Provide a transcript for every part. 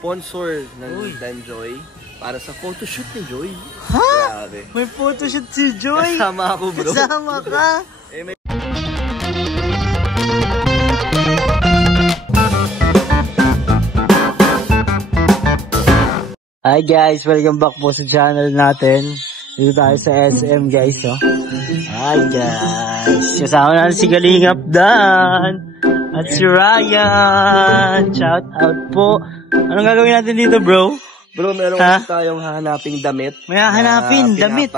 sponsor ng Danjoy para sa photoshoot ni Joy. Ha? Grabe. May photoshoot si Joy? Kasama ako, bro. Kasama ka? Hi guys, welcome back po sa channel natin. Dito tayo sa SM guys, oh. Hi guys, kasama natin si Kalingap Dan at si Ryan. Shout out po. Anong gagawin natin dito, bro? Bro, meron kasi tayong hahanaping damit. May hahanapin, damit.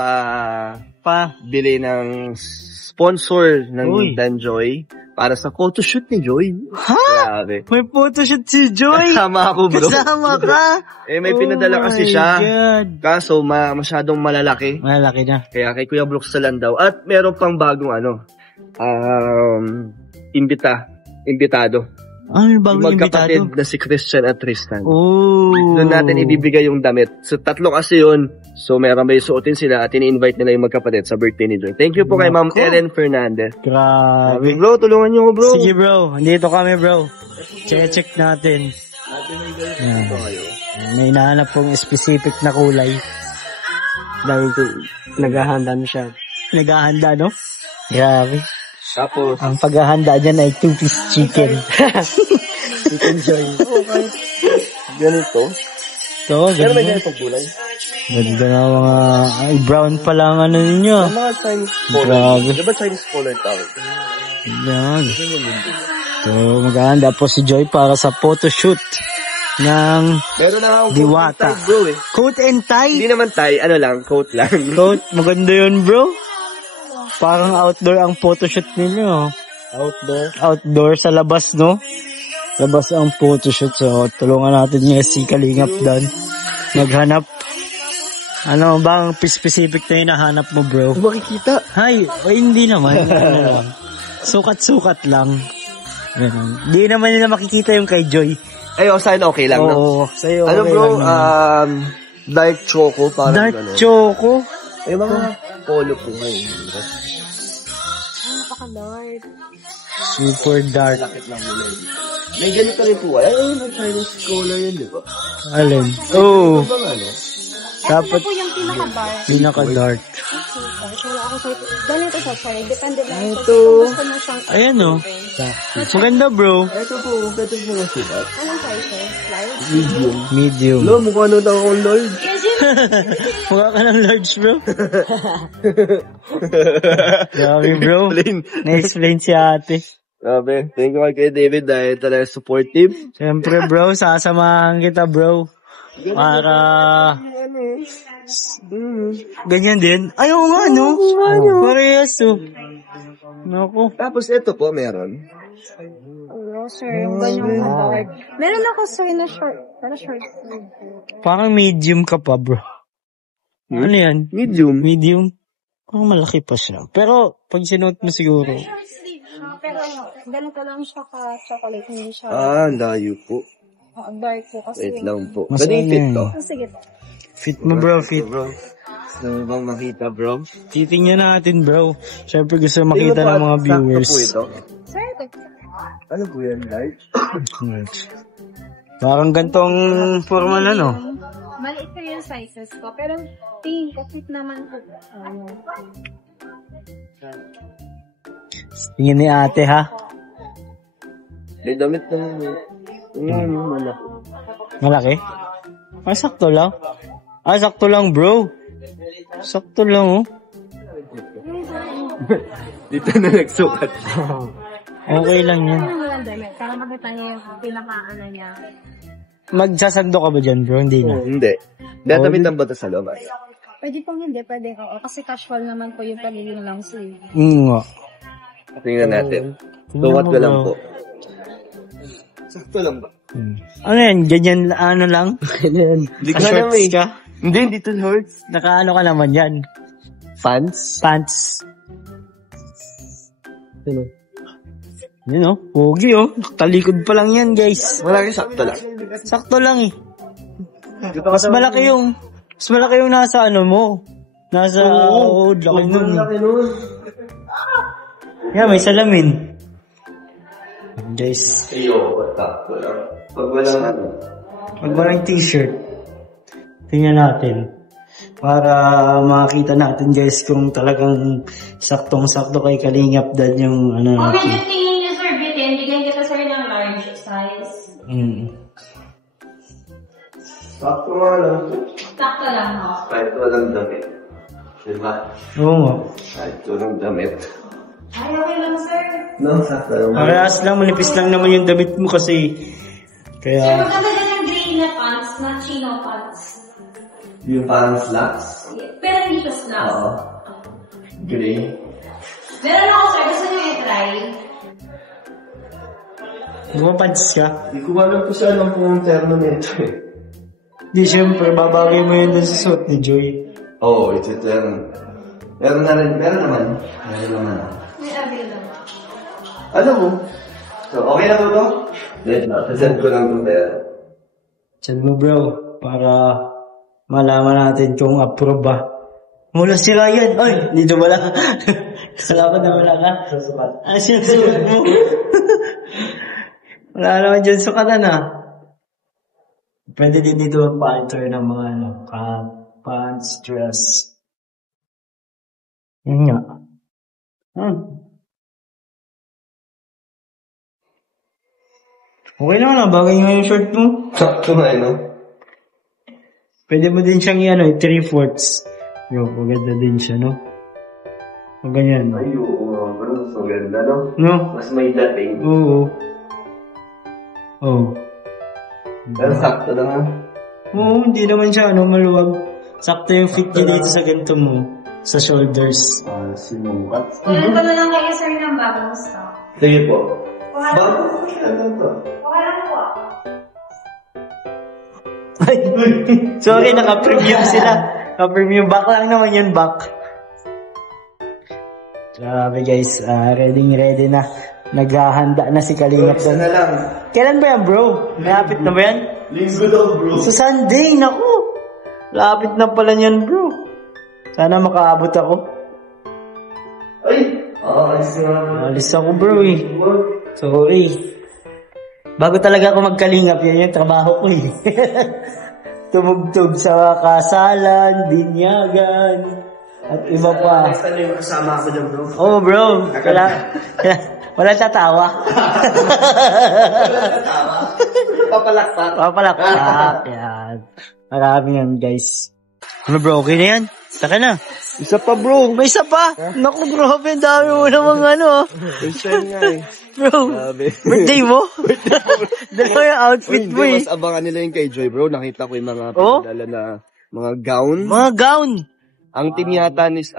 Bili ng sponsor ng Danjoy para sa photoshoot ni Joy. Ha? Grabe. May photoshoot si Joy? Kasama ako, bro. Kasama ka? May pinadala kasi siya. God. Kaso, masyadong malalaki. Malalaki na. Kaya kay Kuya Brooks na lang daw. At meron pang bagong imbitado. Ano bagong imbitado? Magkapatid na si Christian at Tristan. Oh. Doon natin ibibigay yung damit. So, tatlo kasi yun. So, meron may suotin sila at ini-invite nila yung magkapatid sa birthday ni Joy. Thank you po kay Ma'am Ellen Fernandez. Grabe. Bro, tulungan niyo ko, bro. Sige, bro. Andito kami, bro. Check natin. May hinahanap pong specific na kulay. Dahil naghahanda na siya. Naghahanda, no? Grabe. Tapos, ang paghahanda dyan ay 2-piece chicken. Chicken Joy. Ganito. So, pero may ganitong kulay. Ganda na mga brown pa lang ano ninyo. Mga Chinese color. Grabe. Diba Chinese color tawag? Yan. So, maghahanda po si Joy para sa photoshoot ng meron na akong Diwata. Coat and tie, bro, eh. Coat and tie? Hindi naman tie, ano lang, coat lang. Coat, maganda yun, bro. Parang outdoor ang photoshoot ninyo. Outdoor sa labas, no? Labas ang photoshoot. So, tulungan natin niya si Kalingap Dan. Maghanap. Ano bang specific na hinahanap mo, bro? Makikita. Hay, hindi naman. Ano lang. Sukat-sukat lang. Hindi naman nila makikita yung kay Joy. Ay, sa'yo okay lang, no? Oo, sa'yo ano, okay bro, lang. dark choco, parang dark choco? Ay, mga polo po kayo. Napaka-dark. Super dark. Lakit lang mula. May ganito rin po. Ay, Chinese color yun, di ba? Alin? Oo. Dapat po yung pinaka-dark. Pinaka-dark. Wala ako sa ganito sa sorry. Depende lang. Ito. Ayan, no? Maganda, bro. Ito po, better po na sibat. Anong size? Large? Medium. Lo, mukha na daw akong large. Mukha ka ng large, bro. Grabe, bro. Na-explain si ate. Grabe. Thank you kay David dahil talaga supportive. Siyempre, bro. Sasamahan kita, bro. Para ganyan din. Ayaw nga, no? Parehas, oh. Naku. Tapos ito po, meron. Ano, sir? Yung ganyang dark. Meron ako, sir, na short. Pero short. Parang medium ka pa, bro. Ano yan? Medium. Medium? Parang malaki pa siya. Pero, pag sinuot mo siguro. Pero, ganito lang siya ka-chocolate. Hindi siya. Layo po. Dark po kasi. Wait lang po. Mas Pwede fit to? Sige. Fit mo, bro. Fit. Gusto mo bang makita, bro? Titingnan natin, bro. Siyempre gusto makita ng mga viewers. Sakto po ito. Sir, Ano po yan, large? Parang gantong formal, ano? maliit ko yung sizes ko. Pero, tingin ko, fit naman po. Tingin ni ate, ha? May damit na yung malaki. Malaki? Ay, sakto lang. Ay, sakto lang, bro. Sakto lang, oh. Dito na nagsukat. Okay lang yan. Para makita niya yung pinaka-ano niya. Magsasando ka ba dyan, bro? Hindi na. Hindi. Damit ang bata sa loob. Pwede pong hindi, pwede ako. Kasi casual naman po yung pagiging long sleeve. Nga. Tingnan natin. Tuwat ko lang po. Sakto lang ba? Ano yan? Ganyan, ano lang? Ganyan. Shorts ka? Hindi, dito shorts. Nakaano ka naman yan? Pants? Pants. Yun, oh. Pogi, oh. Talikod pa lang yan, guys. Wala rin, sakto lang. Sakto lang, eh. Mas malaki yung nasa ano mo. Nasa, laki nun. Yeah, may salamin. Guys. Iyo, sakto lang. Pag walang ano. Magbarang t-shirt. Tingnan natin. Para makita natin guys kung talagang saktong-sakto kay Kalingap Dan yung ano Kung natin. medyo tingin niyo, Sir Bitin, bigyan kita, sir, ng large size. Sakto nga lang. Sakto lang, no? Kahit walang damit. Diba? Oo nga. Kahit walang damit. Ay, okay lang, sir. No, sakto lang. Parehas lang, manipis lang naman yung damit mo kasi. Sir, Kaya, maganda din ng green na pants, na chino pants. Yung parang slacks. Pero hindi siya snap. Oo. Gray. Meron ako, sir. Gusto niyo i-try? bumapads ka. Hindi ko alam kung saan ang pong terno nito eh. Di, syempre, babagay mo yun dun sa suit ni Joy. Oo, ito terno. Meron na rin, meron naman. Meron naman. May available. Ano mo? So, okay na ba ito? Hindi, send ko lang itong pera. Chan mo bro, para malaman natin kung approve ba. Mula si Ryan. Ay, dito wala. Salamat na wala ka. Susukat. Ah, sinusukat mo. Wala naman dyan sukatan ah. Pwede din dito magpa-alter ng mga ano, pants, dress. Yun nga. Okay naman ah, bagay nga yung shirt mo. Sakto na no? Pwede mo din siyang i-ano, 3/4. Yo, maganda din siya, no? Ang ganyan, no? Ay, oo, mas maganda, no? No? Mas may dating. Oo. Oo. Pero sakto lang ah. Oo, hindi naman siya, ano, maluwag. Sakto yung fit niya dito sa ganito mo. Sa shoulders. Sinukat. Kunin ko na lang kayo, sir, ng bagong stock. Sige po. Okay Bago ko siya to. lang po ah. Ay, sorry, naka-premium sila. Naka-premium. Back lang naman yun, back. Grabe guys, ready na. Naghahanda na si Kalingap. Isa na lang. Kailan ba yan, bro? Malapit na ba yan? Linggo daw, bro. Sa Sunday, naku. Lapit na pala niyan, bro. Sana makaabot ako. Ay! Alis na. Alis ako, bro, eh. Sorry. Bago talaga ako magkalingap, yan yung trabaho ko, eh. Tumugtog sa kasalan, binyagan, at iba pa. Next time yung kasama ako dyan, bro. Oh, bro. Wala tatawa. Papalakpak. Papalakpak. Yan. Marami yan, guys. Ano, bro? Okay na yan? Saka na. Isa pa, bro. May isa pa. Naku, bro. Ang dami mo namang ano. First time nga eh. Bro, Grabe. birthday mo? Dalawa yung outfit mo, eh. Mas abangan nila yung kay Joy, bro. Nakita ko yung mga Oh? pinadala na mga gown. Mga gown. Ang team yata is,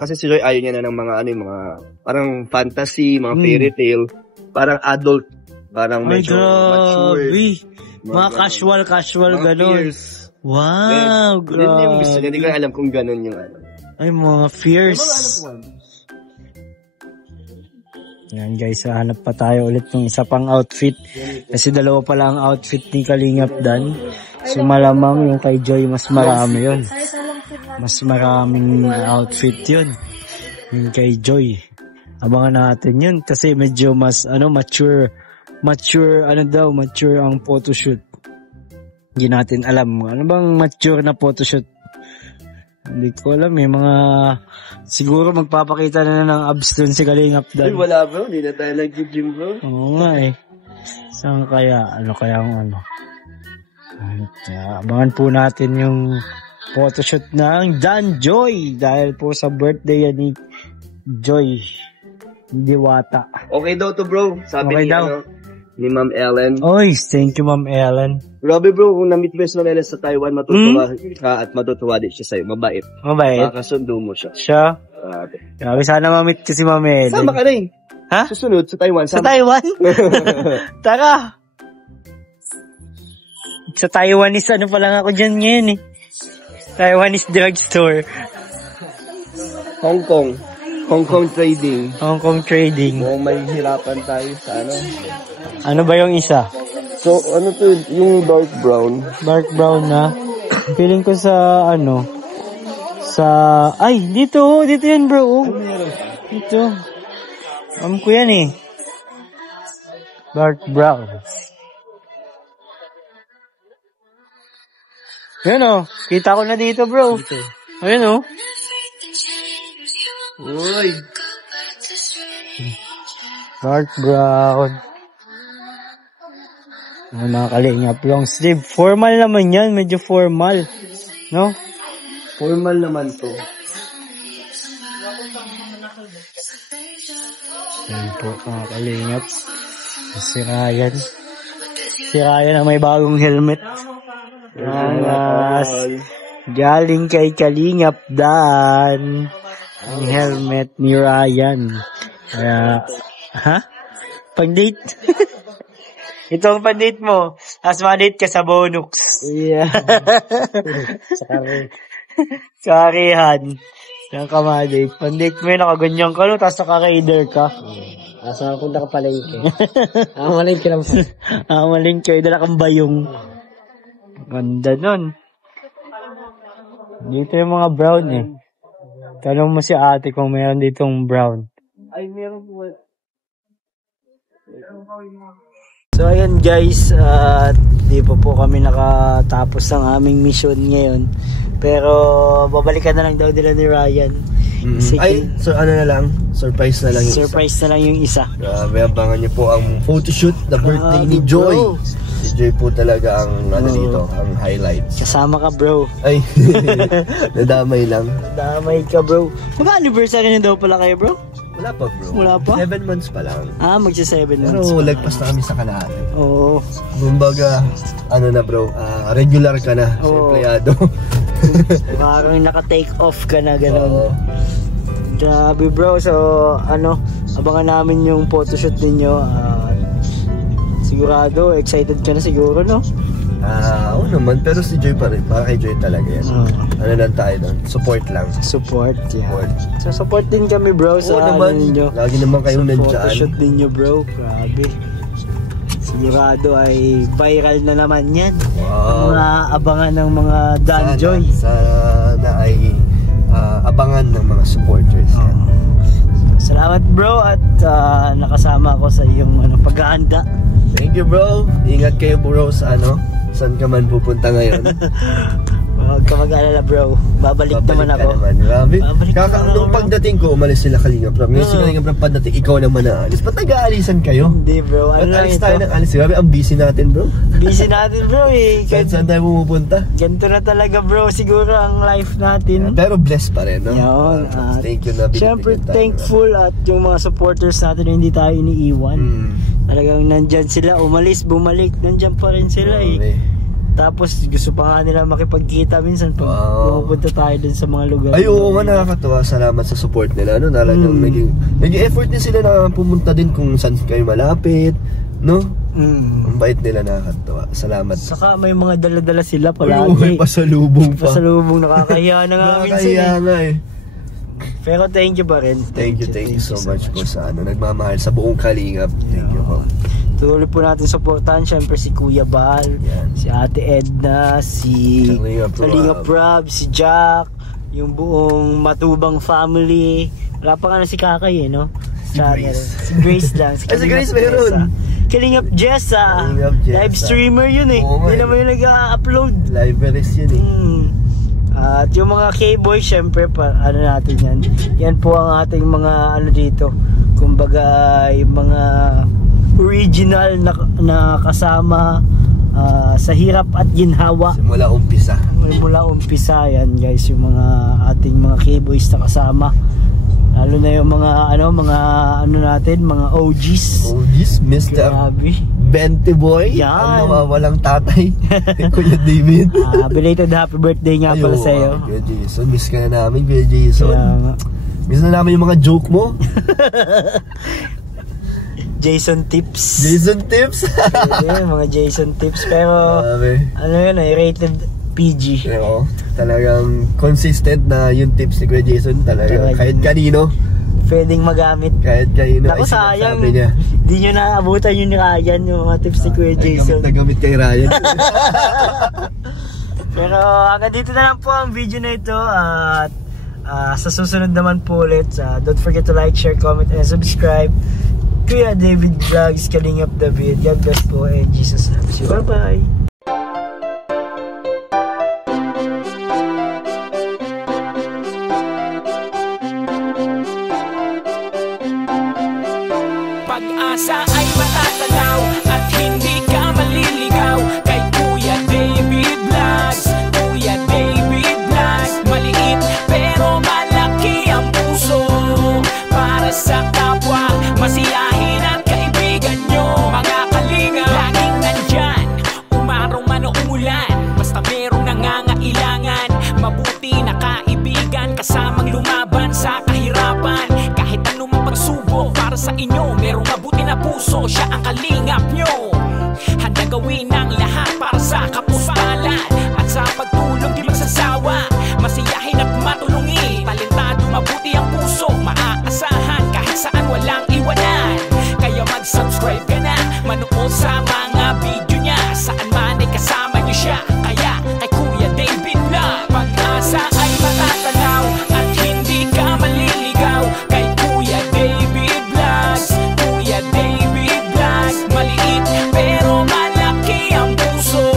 kasi si Joy ayaw niya na ng mga, yung mga, parang fantasy, mga fairy tale, parang adult, parang Ay, medyo mature. grabe. Mga casual, Mga gano'n. fierce. Wow, Yun yung gusto niya. grabe. Hindi ko alam kung gano'n yung ano. Ay, mga fierce. Yan guys, hanap pa tayo ulit ng isa pang outfit. Kasi dalawa pa lang ang outfit ni Kalingap Dan. So malamang yung kay Joy mas marami yun. Mas maraming outfit yun. Yung kay Joy. Abangan natin yun kasi medyo mas mature ang photoshoot. Hindi natin alam. Ano bang mature na photoshoot? Hindi ko alam mga siguro magpapakita na ng abs dun si Kalingap Dan. Ay, wala bro. Hindi na tayo nag-gym, bro. Oo nga eh. Saan kaya? Ano kaya ang ano? Abangan po natin yung photoshoot ng Dan Joy dahil po sa birthday yan ni Joy Diwata. Okay daw to, bro. Sabi Okay ni, daw. Ni Ma'am Ellen. Oy, thank you Ma'am Ellen. Grabe, bro. Kung na-meet mo si Ma'am Ellen sa Taiwan, matutuwa ka at matutuwa din siya sa'yo. Mabait. Mabait. Makakasundo mo siya. Siya. Grabe. Grabe, sana ma-meet ko si Ma'am Ellen. Sama ka na eh. Ha? Susunod sa Taiwan. Sa Sama. Taiwan? Tara. Sa Taiwanese, ano pa lang ako dyan ngayon eh. Taiwanese drugstore. Hong Kong. Hong Kong trading. Hong Kong trading. Mukhang may hirapan tayo sa ano. Ano ba yung isa? So, ano to? Yung dark brown. Dark brown na. Feeling ko sa ay, dito yan bro. Dito. Ko yan eh. Dark brown. Yun o, kita ko na dito bro. Ayun o. Uy. Dark brown. Mga kalingap, long sleeve. Formal naman yan, medyo formal. No? Formal naman to. Yan po, mga kalingap. Si Ryan. Si Ryan ang may bagong helmet. Yes. Galing kay Kalingap Dan. Ang helmet ni Ryan. Kaya, ha? Pag-date? Ito ang pag-date mo. As ma-date ka sa Bonux. Yeah. Karihan. Yan ka ma-date. Pag-date mo yun, nakaganyan ka no, tapos naka-raider ka. Asa punta ka palengke. Amalingke lang po. Amalingke, dala kang bayong. Ganda nun. Dito yung mga brown eh. Tanong mo si ate kung meron ditong brown. Ay, meron po. So ayan guys, di po kami nakatapos ng aming mission ngayon. Pero babalikan na lang daw nila ni Ryan. Ay, so ano na lang, surprise na lang yung surprise na lang yung isa. Grabe, abangan niyo po ang photoshoot, the birthday ni Joy. Bro. Si Joy po talaga ang ano dito, ang highlights. Kasama ka bro. Ay, nadamay lang. Damay ka bro. Mag-anniversary na daw pala kayo bro? Wala pa bro. Wala pa? 7 months pa lang. Magsa 7 months. Pero lagpas na kami sa kalahati. Oo. Kumbaga, ano na bro, regular ka na sa empleyado. Parang naka-take off ka na gano'n. Oo. Grabe bro, so ano, abangan namin yung photoshoot ninyo. Sigurado, excited ka na siguro, no? Oo naman, pero si Joy pa rin. Para kay Joy talaga yan. Ano lang tayo doon? Support lang. Support, yeah. Support. So support din kami bro sa naman. ninyo. Lagi naman kayong nandyan. Photoshoot ninyo bro, grabe. Sigurado ay viral na naman yan. Wow. Mga abangan ng mga Danjoy. Sana ay abangan ng mga supporters. Yan. Salamat bro at nakasama ako sa iyong paghahanda. Thank you bro. Ingat kayo bro sa saan ka man pupunta ngayon. Huwag ka mag-alala bro. Babalik naman ako. Grabe. Nung pagdating ko, umalis sila Kalingap Rob. Ngayon si Kalingap Rob pagdating, ikaw naman na alis. Ba't nag-aalisan kayo? Hindi bro. Ba't alis tayo ng alis? Grabe, ang busy natin bro. Busy natin bro eh. Kahit saan tayo pumupunta. Ganito na talaga bro. Siguro ang life natin. Pero blessed pa rin, no? Yun. Thank you na binibigyan Siyempre tayo, thankful at yung mga supporters natin na hindi tayo iniiwan. Talagang nandyan sila. Umalis, bumalik. Nandyan pa rin sila eh. Tapos gusto pa nga nila makipagkita minsan pag pupunta tayo dun sa mga lugar. Ay oo nga, nakakatuwa. Salamat sa support nila, no? Talagang naging effort din sila na pumunta din kung saan kayo malapit, no? Ang bait nila, nakakatuwa. Salamat. Saka may mga dala-dala sila palagi. May pasalubong pa. Pasalubong, nakakahiya na nga minsan Nakakahiya nga eh. Pero thank you pa rin. Thank you so much po sa nagmamahal sa buong Kalingap. Thank you po. Tuloy po natin supportahan syempre si Kuya Bal, si Ate Edna, si Kalingap Rob, si Jack, yung buong Matubang family. Wala pa nga na si Kakay eh, no? Si Grace lang. Si Grace meron. Kalingap Jessa. Live streamer yun eh. Hindi naman yung nag-upload. Liveries yun eh. At yung mga K-boy syempre natin yan. Yan po ang ating mga dito. Kumbaga yung mga original na kasama sa hirap at ginhawa. Mula umpisa yan guys, yung mga ating mga K-boys na kasama. Lalo na yung mga natin, mga OGs, Mr. Grabe. 20 boy. Yan. Walang tatay. Kuya David. Belated happy birthday nga pala sa iyo. Kuya Jason, miss ka na namin Kuya Jason. Miss na namin yung mga joke mo. Jason tips. Mga Jason tips. Pero yun rated PG. Oo, talagang consistent na yung tips ni Kuya Jason. Talagang kahit kanino pwedeng magamit. Kahit kanino. Naku, sayang di nyo naabutan yung ni Ryan, yung mga tips ni Kuya Jason. Nagamit kay Ryan. Pero hanggang dito na lang po ang video na ito. At sa susunod naman po ulit, don't forget to like, share, comment, and subscribe. Kuya David Vlogs, Kalingap David. God bless po and Jesus loves you. Bye bye. puso, siya ang kalingap nyo. Handa gawin ang lahat para sa kapuspalan, at sa pagtulong di magsasawa, masiyahin at matulungin. Talentado, mabuti ang puso, maaasahan kahit saan walang iwanan. Kaya mag-subscribe ka na, manood sa mga video niya, saan man ay kasama niyo siya. Kaya kay Kuya David Vlog, pag-asa ay matatanaw at hindi ka maliligaw. Kay Kuya David Vlogs, Kuya David Vlog. Maliit pero malaki ang puso,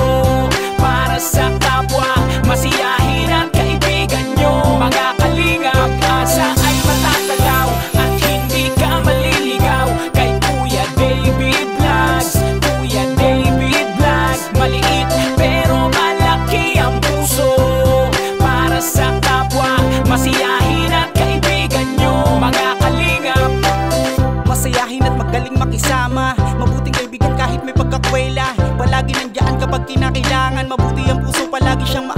para sa kapwa, masiyahin at kaibigan nyo. Mga kalinga, pag-asa ay matatanaw at hindi ka maliligaw. Kay Kuya David Vlogs, Kuya David Vlog. Maliit pero malaki ang puso, para sa kapwa, masiyahin at kaibigan nyo. Mga kalingap, masayahin at magaling makisama, mabuting kaibigan kahit may pagkakwela. Palagi nandiyan kapag kinakailangan, mabuti ang puso, palagi siyang